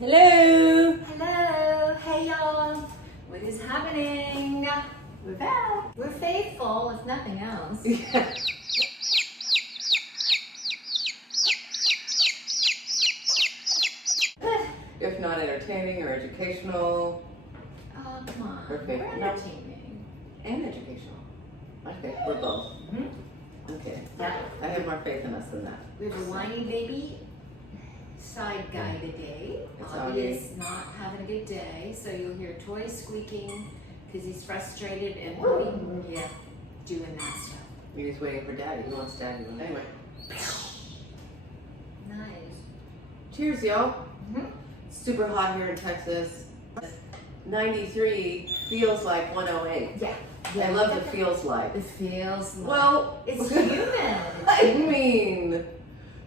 Hello! Hello! Hey y'all! What is happening? We're back. We're faithful, if nothing else. Yeah. If not entertaining or educational. Oh, come on. We're faithful. We're entertaining. And educational. Okay, we're both. Okay. Yeah. I have more faith in us than that. We have a whiny baby side guy today. It's Bobby Augie. is not having a good day, so you'll hear toys squeaking because he's frustrated and Bobby, doing that stuff. He's waiting for daddy. He wants daddy. Anyway. Nice. Cheers, y'all. Mm-hmm. Super hot here in Texas. 93 feels like 108. Yeah. I love the feels like. It feels like. Well, It's humid. I mean,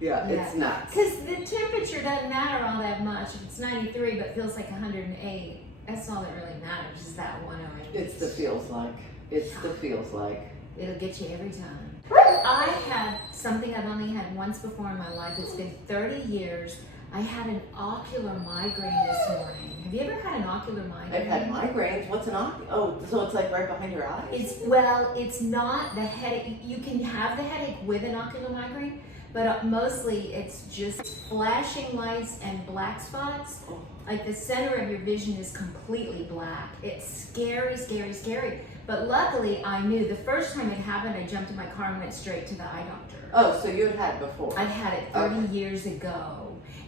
yeah, it's nuts. Because the temperature doesn't matter all that much. If it's 93 but feels like 108, that's all that really matters is that 108. It's the feels like. It's the feels like. It'll get you every time. I had something I've only had once before in my life. It's been 30 years. I had an ocular migraine this morning. Have you ever had an ocular migraine? I've had migraines. What's an Oh, so it's like right behind your eyes? It's not the headache. You can have the headache with an ocular migraine, but mostly it's just flashing lights and black spots. Oh. Like the center of your vision is completely black. It's scary, scary, scary. But luckily I knew the first time it happened, I jumped in my car and went straight to the eye doctor. Oh, so you had it before? I had it 30 years ago.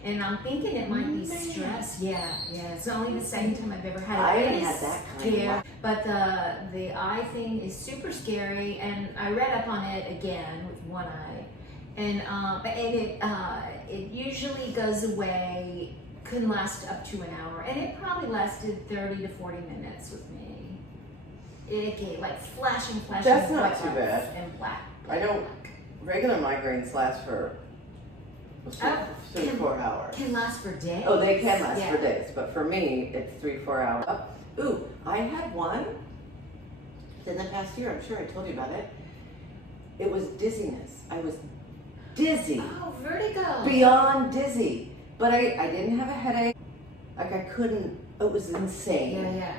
And I'm thinking it might be stress. Yeah. It's only the second time I've ever had it. I It haven't is had that kind of scary, but the eye thing is super scary. And I read up on it again with one eye, and it usually goes away. Can last up to an hour, and it probably lasted 30 to 40 minutes with me. It gave like flashing. That's not white too lights bad. And black. I don't. Regular migraines last for 3-4 hours. Can last for days. Oh, they can last for days, but for me, it's 3-4 hours. Ooh, I had one in the past year. I'm sure I told you about it. It was dizziness. I was dizzy. Oh, vertigo. Beyond dizzy. But I didn't have a headache. Like I couldn't, it was insane. Yeah.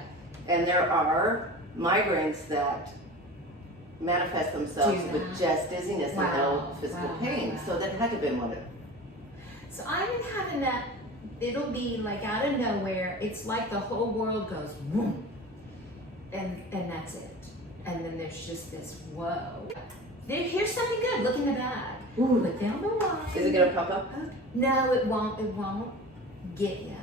And there are migraines that manifest themselves with just dizziness and no physical pain. Wow. So that had to have been one of. So I've been having that, it'll be like out of nowhere. It's like the whole world goes boom. And that's it. And then there's just this whoa. Here's something good. Look in the bag. Ooh. Look down the line. Is it gonna pop up? No, it won't. It won't get ya.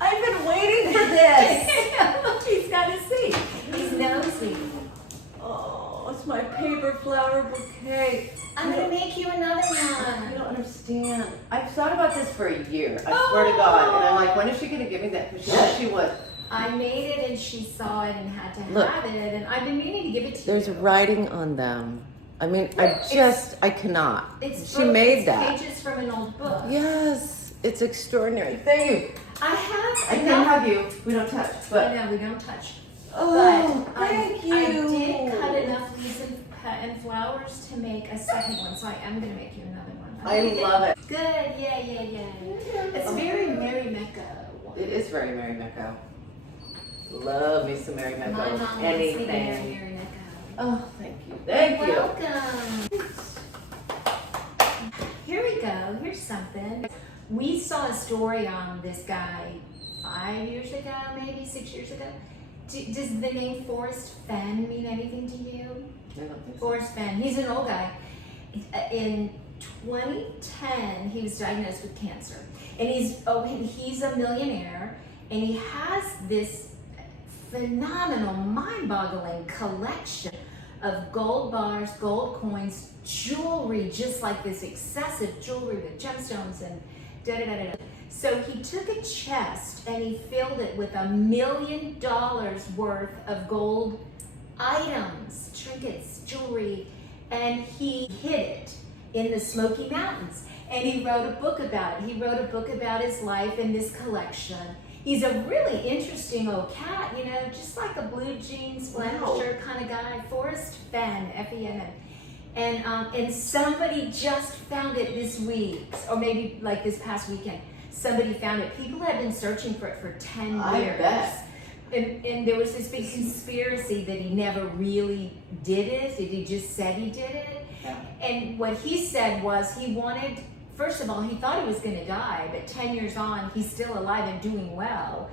I've been waiting for this. Look, he's got a seat. He's nosy. Oh, it's my paper flower bouquet. I'm gonna make you another You one. don't understand. I've thought about this for a year. I swear to God. And I'm like, when is she gonna give me that? Because she said she would. I made it and she saw it and had to Look. have it, and I've been meaning to give it to There's you. writing on them. I mean, I cannot. It's She made it's that. pages from an old book. Yes, it's extraordinary. Thank you. I have I can enough. hug you. We don't touch, I but know we don't touch. oh, But thank you. I did cut enough leaves and flowers to make a second one, so I am gonna make you another one. I love it. Good, yeah. It's very Mary Mecca. It is very Mary Mecca. Love me some Mary My Mecca. mom wants me to Anything. marry Mary Mecca. Oh, thank you. Thank you. Welcome. Here we go. Here's something. We saw a story on this guy 5 years ago, maybe 6 years ago. Does the name Forrest Fenn mean anything to you? I don't think so. Forrest Fenn. He's an old guy. In 2010, he was diagnosed with cancer, and he's a millionaire, and he has this phenomenal, mind-boggling collection of gold bars, gold coins, jewelry, just like this excessive jewelry with gemstones and da-da-da-da-da. So he took a chest and he filled it with $1 million worth of gold items, trinkets, jewelry, and he hid it in the Smoky Mountains. And he wrote a book about it. He wrote a book about his life and this collection. He's a really interesting old cat, you know, just like a blue jeans, flannel Wow. shirt kind of guy. Forrest Fenn, F-E-N-N. And somebody just found it this week, or maybe like this past weekend. Somebody found it. People have been searching for it for 10 years. I bet. And there was this big conspiracy that he never really did it, that he just said he did it. Yeah. And what he said was he wanted, first of all, he thought he was going to die, but 10 years on, he's still alive and doing well.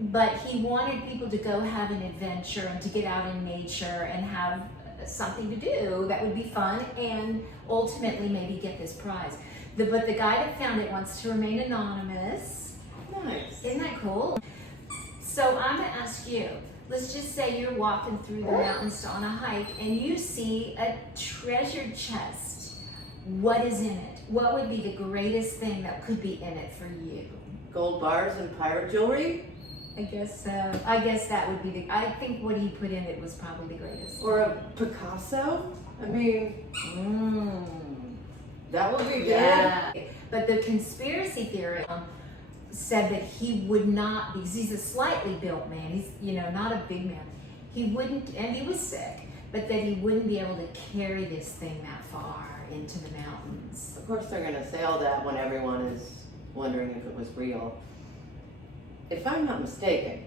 But he wanted people to go have an adventure and to get out in nature and have something to do that would be fun and ultimately maybe get this prize. But the guy that found it wants to remain anonymous. Nice. Isn't that cool? So I'm gonna ask you, let's just say you're walking through the mountains on a hike and you see a treasure chest. What is in it? What would be the greatest thing that could be in it for you? Gold bars and pirate jewelry? I guess so. I guess that would be I think what he put in it was probably the greatest. Or a Picasso? I mean, that would be good. Yeah. But the conspiracy theory said that he would not, because he's a slightly built man, he's, you know, not a big man. He wouldn't, and he was sick, but that he wouldn't be able to carry this thing that far into the mountains. Of course they're gonna say all that when everyone is wondering if it was real. If I'm not mistaken,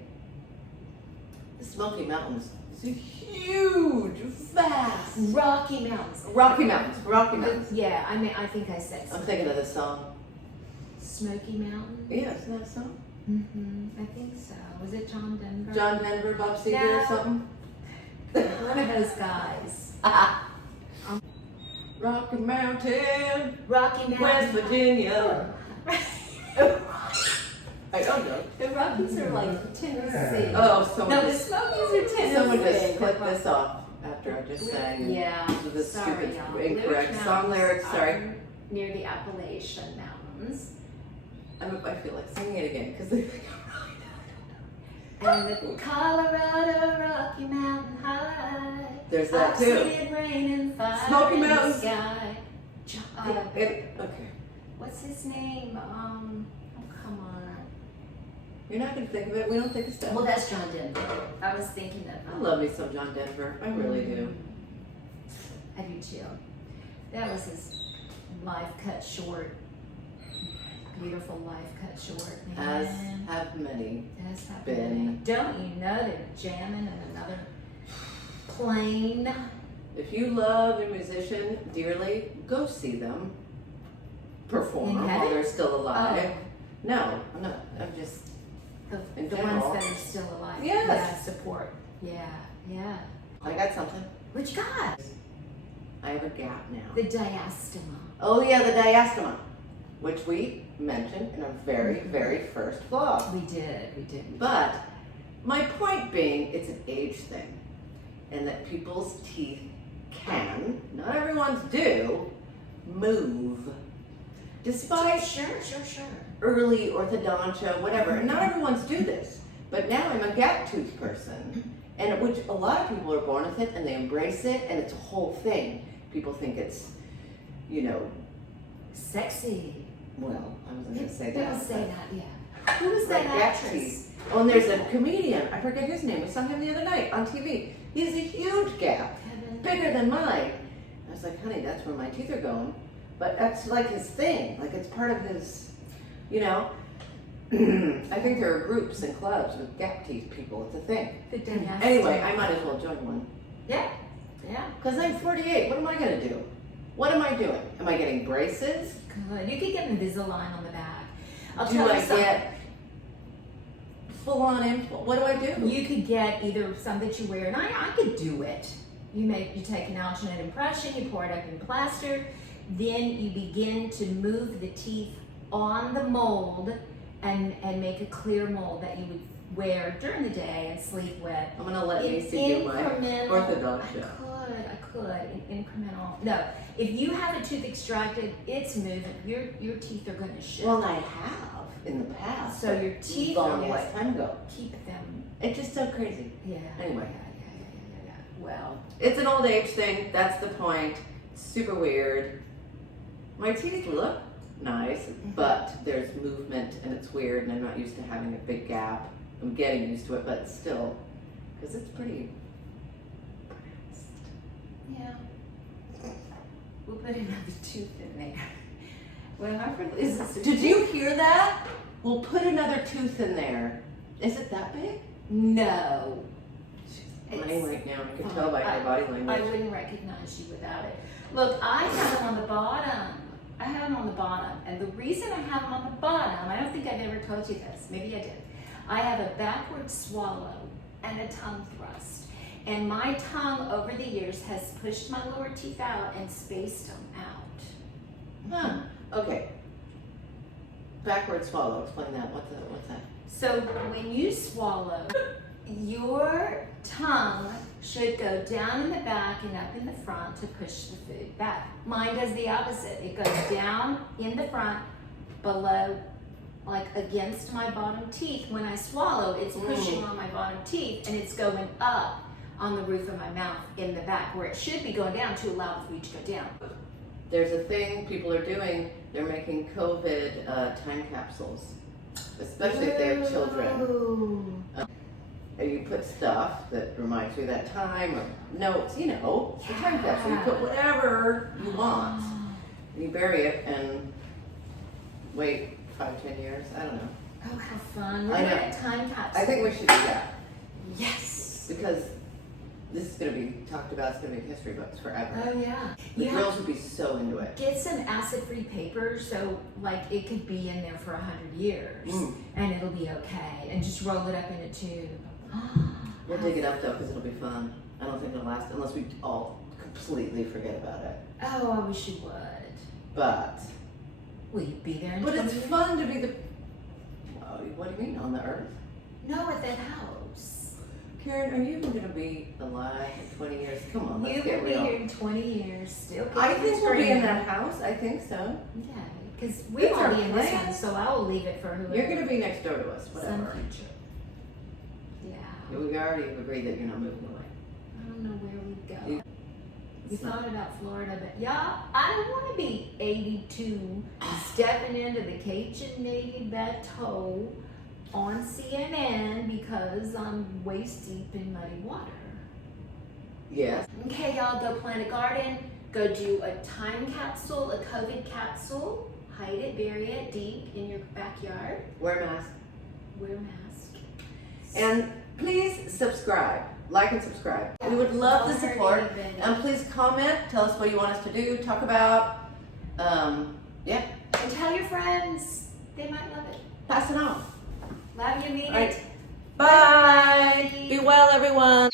the Smoky Mountains is a huge, vast Rocky Mountains. Rocky Mountains. Yeah, I mean, I think I said I'm thinking of this song. Smoky Mountain. Yeah, isn't that a song? I think so. Was it John Denver? John Denver, Bob Seger or No. something? One of those guys. Rocky Mountain, Rocky Mountain. West Virginia. I don't know. The Rockies are like Tennessee. Oh, someone No, the just, Smokies are Tennessee. someone just clip this off after I just sang. Yeah. With the Sorry, stupid, y'all. incorrect Luke song lyrics. Mountains Sorry. are near the Appalachian Mountains. I feel like singing it again because they think I'm And the Colorado Rocky Mountain High. There's that I've too. seen it rain and fire Smoky in the Mountains. sky. Okay. What's his name? Oh, come on. You're not going to think of it. We don't think of stuff. Well, that's John Denver. I was thinking of. I love me some John Denver. I really do. I do too. That was his life cut short. Beautiful life cut short, As man. have many. As have been. many. Don't you know they're jamming in another plane? If you love a musician dearly, go see them perform In while heaven? they're still alive. Oh. No, I'm not. I'm just. The In ones general. that are still alive. Yes. Yeah, support. Yeah, yeah. I got something. What you got? I have a gap now. The diastema. Oh yeah, the diastema, which we mentioned in our very, very first vlog. We did. But my point being, it's an age thing, and that people's teeth can, not everyone's do, move. Despite Sure. early orthodontia, whatever, and not everyone's do this. But now I'm a gap tooth person, and which a lot of people are born with it, and they embrace it, and it's a whole thing. People think it's, you know, Sexy. well, I wasn't going to say People that. say that, yeah. Who was that Like gap actress? teeth. Oh, and there's a comedian, I forget his name, we saw him the other night on TV. He has a huge gap, Kevin. bigger than mine. I was like, honey, that's where my teeth are going. But that's like his thing, like it's part of his, you know. I think there are groups and clubs with gap teeth people, it's a thing. The diastema. Anyway, I might as well join one. Yeah. Because I'm 48, what am I going to do? What am I doing? Am I getting braces? Good. You could get Invisalign on the back. I'll Do tell I you something. get full-on implant? What do I do? You could get either some that you wear, and I could do it. You take an alternate impression, you pour it up in plaster, then you begin to move the teeth on the mold and make a clear mold that you would wear during the day and sleep with. I'm going to let It's Macy do my incremental. orthodontia. I could. Incremental. No, if you have a tooth extracted, it's moving. Your teeth are going to shift. Well, I have in the past. So but your teeth long are ass what time ago. keep them. It's just so crazy. Yeah. Anyway. Yeah. Well, It's an old age thing. That's the point. Super weird. My teeth look nice, but there's movement and it's weird and I'm not used to having a big gap. I'm getting used to it, but still, because it's pretty pronounced. Yeah. We'll put another tooth in there. When Harper loses a Did you hear that? We'll put another tooth in there. Is it that big? No. She's lying right now. I can tell by her body language. I wouldn't recognize you without it. Look, I have them on the bottom. I have them on the bottom. And the reason I have them on the bottom, I don't think I've ever told you this. Maybe I did. I have a backward swallow and a tongue thrust. And my tongue over the years has pushed my lower teeth out and spaced them out. Huh. Okay. Backward swallow. Explain that. What's that? So when you swallow, your tongue should go down in the back and up in the front to push the food back. Mine does the opposite. It goes down in the front, below, like against my bottom teeth. When I swallow, it's pushing on my bottom teeth and it's going up on the roof of my mouth in the back, where it should be going down to allow the food to go down. There's a thing people are doing. They're making COVID time capsules, especially if they have children. And you put stuff that reminds you of that time, or notes, you know, the time capsule. You put whatever you want, and you bury it and wait 5-10 years. I don't know. Oh, how fun. We're I know. doing a time capsule. I think we should do that Yes. because this is going to be talked about. It's going to be in history books forever. Oh, yeah. The You girls would be so into it. get some acid-free paper, so like it could be in there for 100 years, and it'll be okay. And just roll it up in a tube. We'll dig it up though because it'll be fun. I don't think it'll last unless we all completely forget about it. Oh, I wish you would. But Will you be there in but 20 it's years? fun to be the. Oh, what do you mean on the earth? No, at that house. Karen, are you even going to be alive in 20 years? Come on, let's You get will be real. here in 20 years, still. I kicking think and we'll be in screaming. that house. I think so. Yeah, because we That's won't our be in this plan. one, so I will leave it for whoever. You're going to be next door to us, some whatever. future. Yeah. We already agreed that you're not moving away. I don't know where we'd go. You- We It's not- thought about Florida, but yeah, I don't want to be 82 stepping into the Cajun Navy bateau on CNN because I'm waist deep in muddy water. Yes. Okay, y'all, go plant a garden, go do a time capsule, a COVID capsule, hide it, bury it deep in your backyard, Wear a mask. wear a mask. And please subscribe. Like and subscribe. We would love the support. And please comment. Tell us what you want us to do, talk about. Yeah. And tell your friends. They might love it. Pass it on. Love you, mean All right. it. Bye. Be well, everyone.